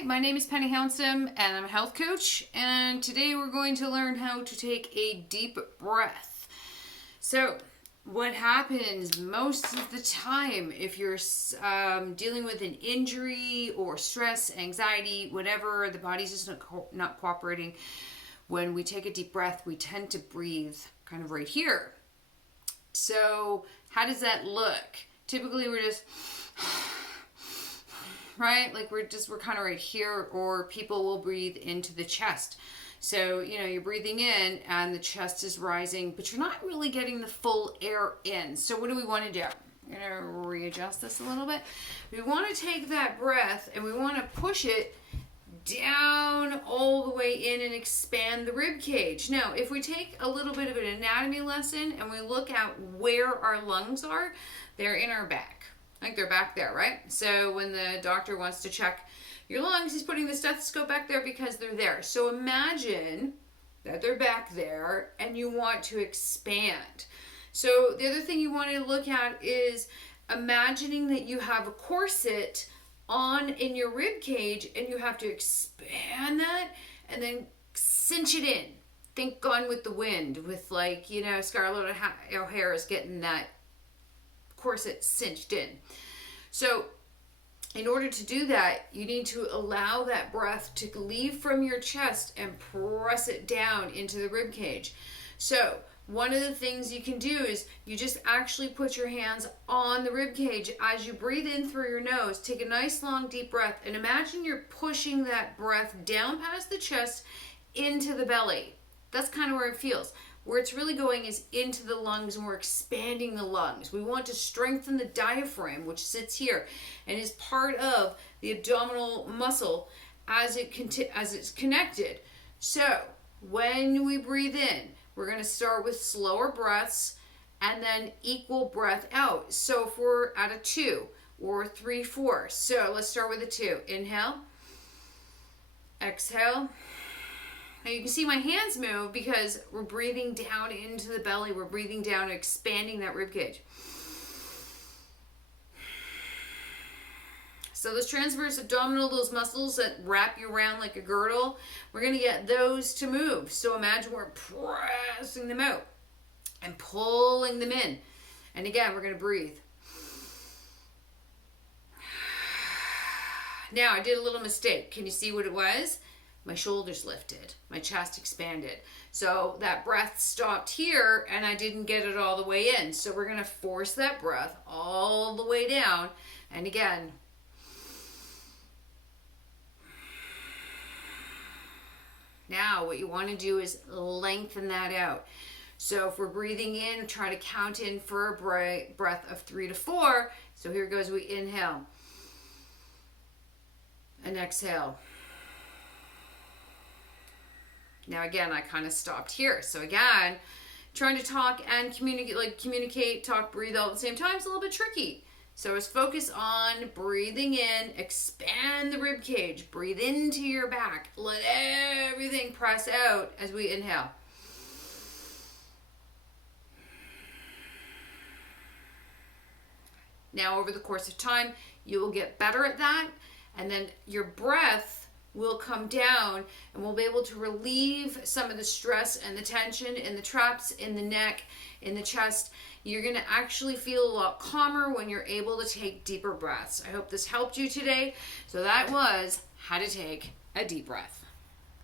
Hi, my name is Penny Houndsome and I'm a health coach, and today we're going to learn how to take a deep breath. So what happens most of the time if you're dealing with an injury or stress, anxiety, whatever, the body's just not cooperating, when we take a deep breath, we tend to breathe kind of right here. So how does that look? Typically we're just right? Like we're kind of right here, or people will breathe into the chest. So, you're breathing in and the chest is rising, but you're not really getting the full air in. So what do we want to do? I'm going to readjust this a little bit. We want to take that breath and we want to push it down all the way in and expand the rib cage. Now, if we take a little bit of an anatomy lesson and we look at where our lungs are, they're in our back. Like they're back there, right? So when the doctor wants to check your lungs, he's putting the stethoscope back there because they're there. So imagine that they're back there and you want to expand. So the other thing you want to look at is imagining that you have a corset on in your rib cage and you have to expand that and then cinch it in. Think Gone with the Wind with Scarlett O'Hara is getting that corset cinched in. So in order to do that, you need to allow that breath to leave from your chest and press it down into the rib cage. So one of the things you can do is you just actually put your hands on the rib cage as you breathe in through your nose. Take a nice long deep breath and imagine you're pushing that breath down past the chest into the belly. That's kind of where it feels. Where it's really going is into the lungs, and we're expanding the lungs. We want to strengthen the diaphragm, which sits here and is part of the abdominal muscle as it's connected. So when we breathe in, we're going to start with slower breaths and then equal breath out. So if we're at a 2 or 3, 4. So let's start with a 2. Inhale. Exhale. Now you can see my hands move because we're breathing down into the belly. We're breathing down, expanding that rib cage. So those transverse abdominal, those muscles that wrap you around like a girdle, we're going to get those to move. So imagine we're pressing them out and pulling them in. And again, we're going to breathe. Now I did a little mistake. Can you see what it was? My shoulders lifted, my chest expanded. So that breath stopped here and I didn't get it all the way in. So we're going to force that breath all the way down. And again, now what you want to do is lengthen that out. So if we're breathing in, try to count in for a breath of 3 to 4. So here goes, we inhale and exhale. Now again, I kind of stopped here. So again, trying to talk and communicate, talk, breathe all at the same time is a little bit tricky. So just focus on breathing in, expand the rib cage, breathe into your back, let everything press out as we inhale. Now over the course of time, you will get better at that, and then your breath will come down and we'll be able to relieve some of the stress and the tension in the traps, in the neck, in the chest. You're going to actually feel a lot calmer when you're able to take deeper breaths. I hope this helped you today. So that was how to take a deep breath.